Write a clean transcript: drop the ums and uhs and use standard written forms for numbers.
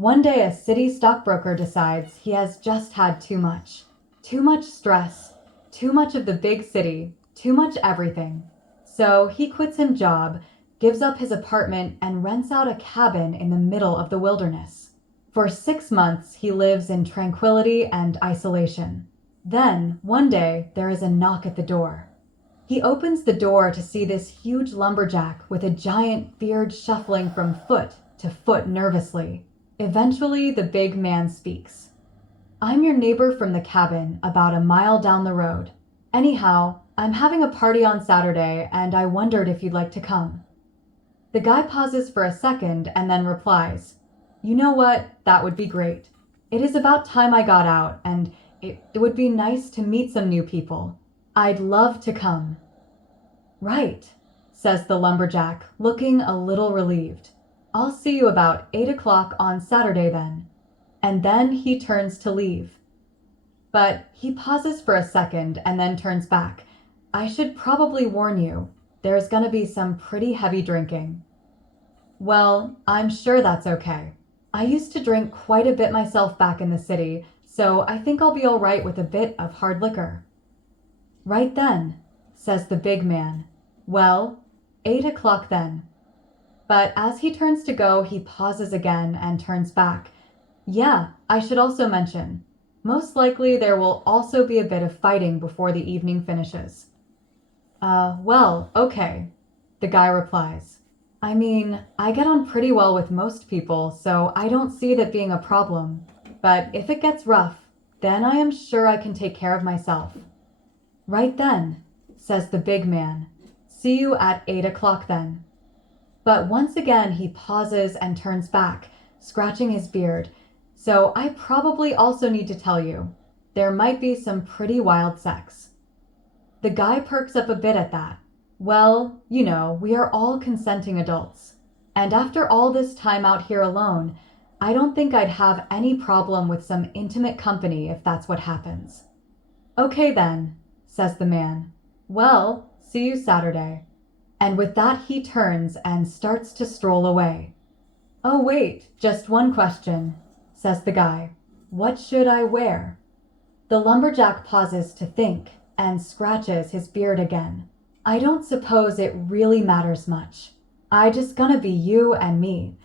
One day, a city stockbroker decides he has just had too much. Too much stress, too much of the big city, too much everything. So he quits his job, gives up his apartment, and rents out a cabin in the middle of the wilderness. For 6 months, he lives in tranquility and isolation. Then, one day, there is a knock at the door. He opens the door to see this huge lumberjack with a giant beard shuffling from foot to foot nervously. Eventually, the big man speaks. I'm your neighbor from the cabin about a mile down the road. Anyhow, I'm having a party on Saturday and I wondered if you'd like to come. The guy pauses for a second and then replies, You know what? That would be great. It is about time I got out and it would be nice to meet some new people. I'd love to come. Right, says the lumberjack, looking a little relieved. I'll see you about 8 o'clock on Saturday then. And then he turns to leave. But he pauses for a second and then turns back. I should probably warn you, there's gonna be some pretty heavy drinking. Well, I'm sure that's okay. I used to drink quite a bit myself back in the city, so I think I'll be all right with a bit of hard liquor. Right then, says the big man. Well, 8 o'clock then. But as he turns to go, he pauses again and turns back. Yeah, I should also mention, most likely there will also be a bit of fighting before the evening finishes. Well, okay, the guy replies. I mean, I get on pretty well with most people, so I don't see that being a problem. But if it gets rough, then I am sure I can take care of myself. Right then, says the big man. See you at 8 o'clock then. But once again he pauses and turns back, scratching his beard. So I probably also need to tell you, there might be some pretty wild sex. The guy perks up a bit at that. Well, we are all consenting adults. And after all this time out here alone, I don't think I'd have any problem with some intimate company if that's what happens. Okay then, says the man. Well, see you Saturday. And with that he turns and starts to stroll away. Oh wait, just one question, says the guy. What should I wear? The lumberjack pauses to think and scratches his beard again. I don't suppose it really matters much. I just gonna be you and me,